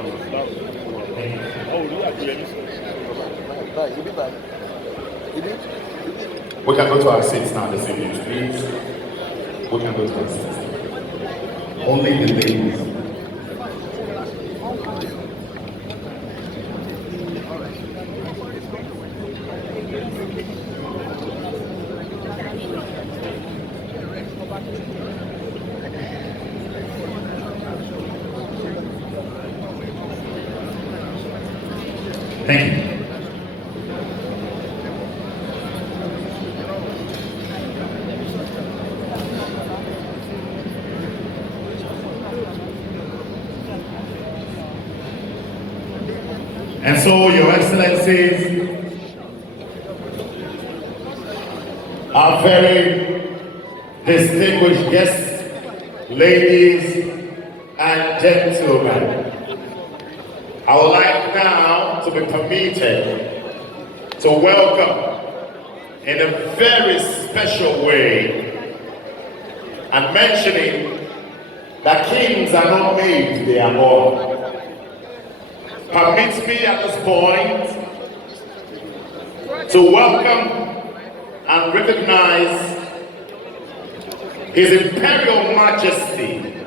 We can go to our seats now this evening, please. We can go to our seats. Only the ladies. Thank you. And so, Your Excellencies, our very distinguished guests, ladies and gentlemen, I would like now to be permitted to welcome in a very special way and mentioning that kings are not made, they are born. Permit me at this point to welcome and recognize His Imperial Majesty,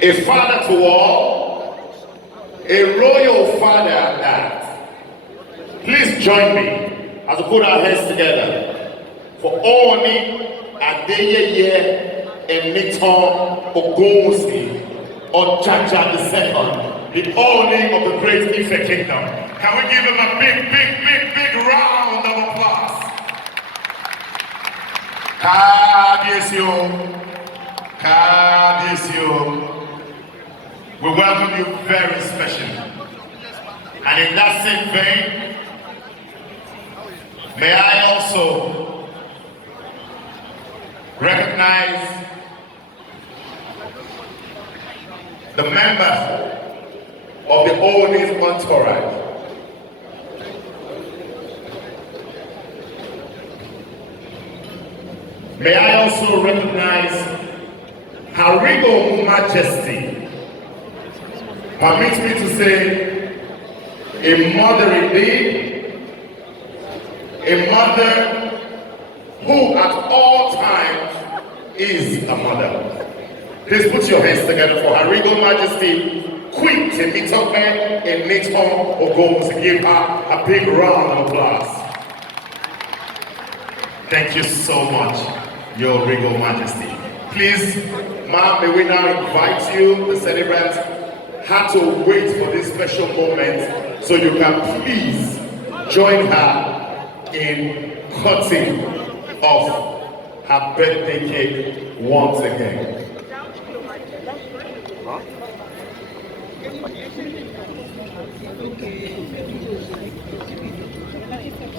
a father to all, a royal father at that. Please join me as we put our hands together for Ooni Temitope Ogunwusi Iyalaje II, the Ooni of the great Ife Kingdom. Can we give him a big round of applause? Kabiyesi. We welcome you very specially. And in that same vein, may I also recognize the members of the Ooni's entourage. May I also recognize Her Regal Majesty. Permit me to say, a mother indeed, a mother who at all times is a mother. Please put your hands together for Her Regal Majesty, Queen Temitope Ogunwusi. Give her a big round of applause. Thank you so much, Your Regal Majesty. Please, ma'am, may we now invite you, the celebrants, had to wait for this special moment, so you can please join her in cutting off her birthday cake once again.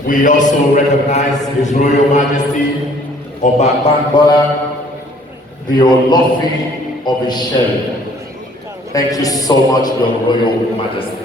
We also recognize His Royal Majesty Oba Banbola, the Olofi of Ife. Thank you so much, Your Royal Majesty.